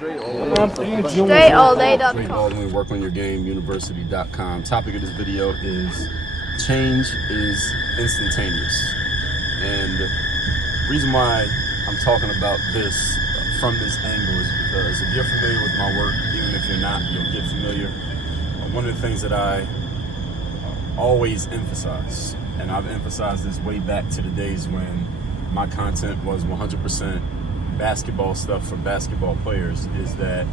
DreAllDay.com. Dre Baldwin, workonyourgameuniversity.com. Topic of this video is change is instantaneous. And the reason why I'm talking about this from this angle is because if you're familiar with my work, even if you're not, you'll get familiar. One of the things that I always emphasize, and I've emphasized this way back to the days when my content was 100% basketball stuff for basketball players, is that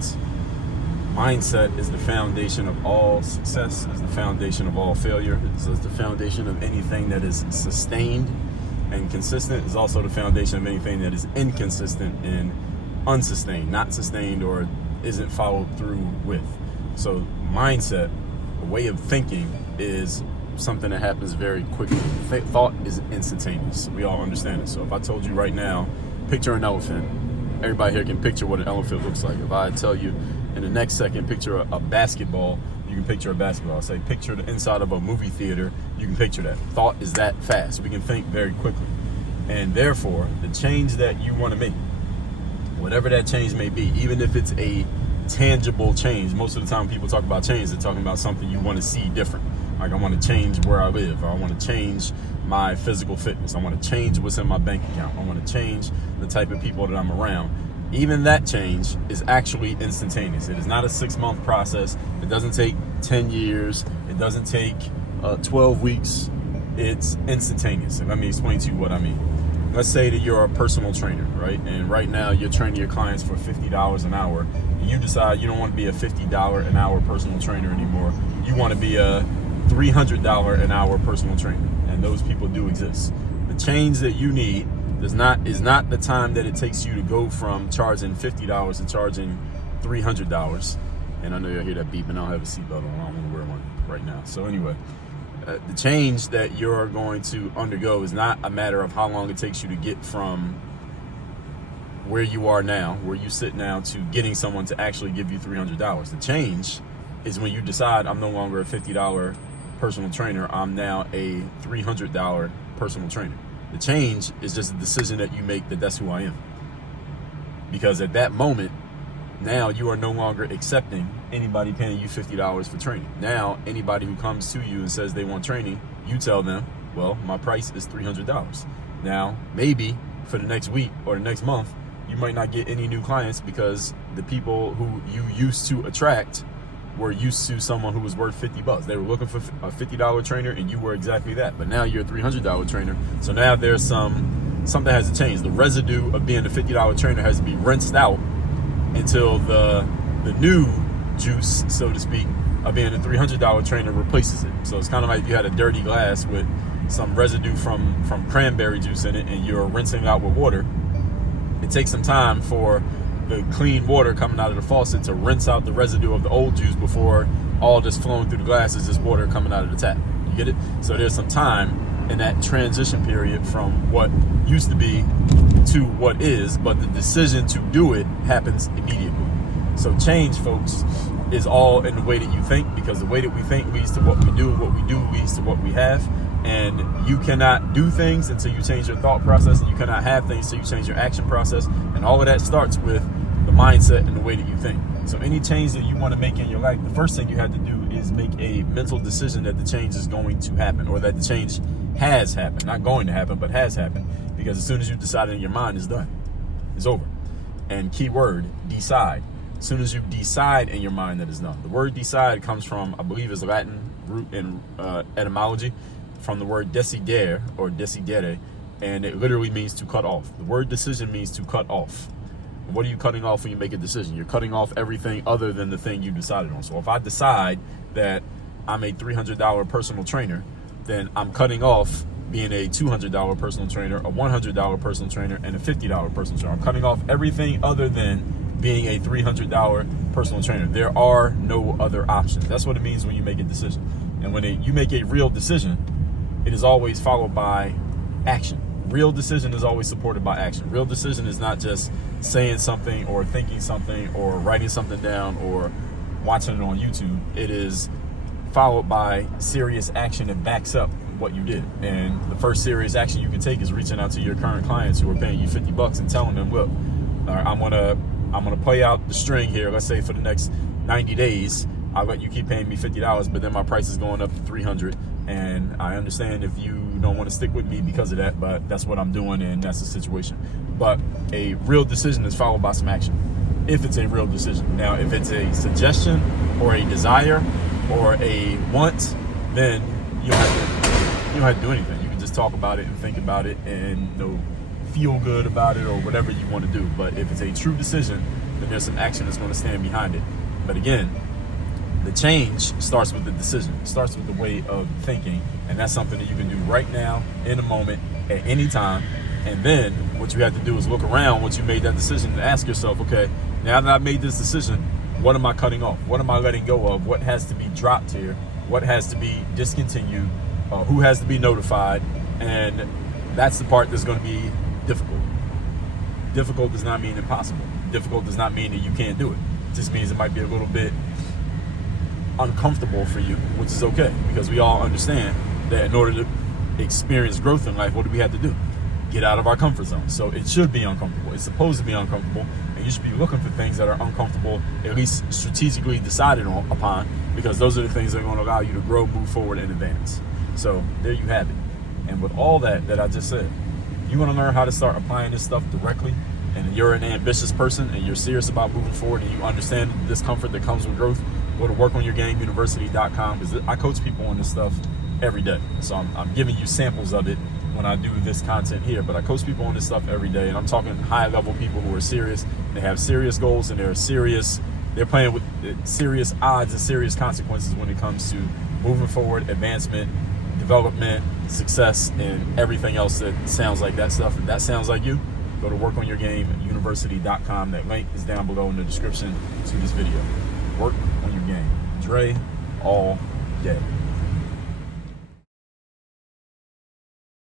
mindset is the foundation of all success, is the foundation of all failure, is the foundation of anything that is sustained, and consistent is also the foundation of anything that is inconsistent and unsustained, not sustained or isn't followed through with. So mindset, a way of thinking, is something that happens very quickly. Thought is instantaneous. We all understand it. So if I told you right now, picture an elephant, everybody here can picture what an elephant looks like. If I tell you in the next second, picture a basketball, you can picture a basketball. I say picture the inside of a movie theater, you can picture that. Thought is that fast. We can think very quickly. And therefore, the change that you want to make, whatever that change may be, even if it's a tangible change, most of the time people talk about change, they're talking about something you want to see different. Like, I want to change where I live, or I want to change my physical fitness, I want to change what's in my bank account, I want to change the type of people that I'm around. Even that change is actually instantaneous. It is not a 6-month process. It doesn't take 10 years. It doesn't take 12 weeks. It's instantaneous. And let me explain to you what I mean. Let's say that you're a personal trainer, right? And right now you're training your clients for $50 an hour. You decide you don't want to be a $50 an hour personal trainer anymore. You want to be a $300 an hour personal trainer. And those people do exist. The change that you need is not the time that it takes you to go from charging $50 to charging $300. And I know you'll hear that beep, and I don't have a seatbelt on. I don't want to wear one right now. So anyway, the change that you're going to undergo is not a matter of how long it takes you to get from where you are now, where you sit now, to getting someone to actually give you $300. The change is when you decide, I'm no longer a $50 personal trainer, I'm now a $300 personal trainer. The change is just a decision that you make that that's who I am. Because at that moment, now you are no longer accepting anybody paying you $50 for training. Now, anybody who comes to you and says they want training, you tell them, well, my price is $300. Now, maybe for the next week or the next month, you might not get any new clients because the people who you used to attract were used to someone who was worth $50. They were looking for a $50 trainer, and you were exactly that. But now you're a $300 trainer. So now there's something has to change. The residue of being a $50 trainer has to be rinsed out until the new juice, so to speak, of being a $300 trainer replaces it. So it's kind of like you had a dirty glass with some residue from cranberry juice in it, and you're rinsing it out with water. It takes some time for the clean water coming out of the faucet to rinse out the residue of the old juice before all this flowing through the glass is this water coming out of the tap. You get it? So there's some time in that transition period from what used to be to what is, but the decision to do it happens immediately. So change, folks, is all in the way that you think, because the way that we think leads to what we do leads to what we have. And you cannot do things until you change your thought process, and you cannot have things until you change your action process. And all of that starts with the mindset and the way that you think. So any change that you want to make in your life, the first thing you have to do is make a mental decision that the change is going to happen, or that the change has happened. Not going to happen, but has happened. Because as soon as you decide in your mind, it's done. It's over. And key word, decide. As soon as you decide in your mind that it's done. The word decide comes from, I believe, is Latin root in etymology, from the word decidere or decidere, and it literally means to cut off. The word decision means to cut off. What are you cutting off when you make a decision? You're cutting off everything other than the thing you decided on. So if I decide that I'm a $300 personal trainer, then I'm cutting off being a $200 personal trainer, a $100 personal trainer, and a $50 personal trainer. I'm cutting off everything other than being a $300 personal trainer. There are no other options. That's what it means when you make a decision. And when you make a real decision, it is always followed by action. Real decision is always supported by action. Real decision is not just saying something or thinking something or writing something down or watching it on YouTube. It is followed by serious action that backs up what you did. And the first serious action you can take is reaching out to your current clients who are paying you $50 and telling them, look, I'm gonna I'm going to play out the string here. Let's say for the next 90 days, I'll let you keep paying me $50, but then my price is going up to $300. And I understand if you don't want to stick with me because of that, but that's what I'm doing, and that's the situation. But a real decision is followed by some action, if it's a real decision. Now, if it's a suggestion or a desire or a want, then you don't have to do anything. You can just talk about it and think about it and feel good about it or whatever you want to do. But if it's a true decision, then there's some action that's going to stand behind it. But again, the change starts with the decision. It starts with the way of thinking, and that's something that you can do right now, in a moment, at any time. And then what you have to do is look around once you made that decision and ask yourself, okay, now that I've made this decision, what am I cutting off? What am I letting go of? What has to be dropped here? What has to be discontinued? Who has to be notified? And that's the part that's going to be difficult. Difficult does not mean impossible. Difficult does not mean that you can't do it. It just means it might be a little bit uncomfortable for you, which is okay, because we all understand that in order to experience growth in life, what do we have to do? Get out of our comfort zone. So it should be uncomfortable. It's supposed to be uncomfortable, and you should be looking for things that are uncomfortable, at least strategically decided upon, because those are the things that are going to allow you to grow, move forward, and advance. So there you have it. And with all that I just said, you want to learn how to start applying this stuff directly, and you're an ambitious person and you're serious about moving forward, and you understand the discomfort that comes with growth, go to workonyourgameuniversity.com, because I coach people on this stuff every day. So I'm giving you samples of it when I do this content here, but I coach people on this stuff every day, and I'm talking high-level people who are serious. They have serious goals, and they're playing with serious odds and serious consequences when it comes to moving forward, advancement, development, success, and everything else that sounds like that stuff. If that sounds like you, go to workonyourgameuniversity.com. That link is down below in the description to this video. Work on your game. Dre all day.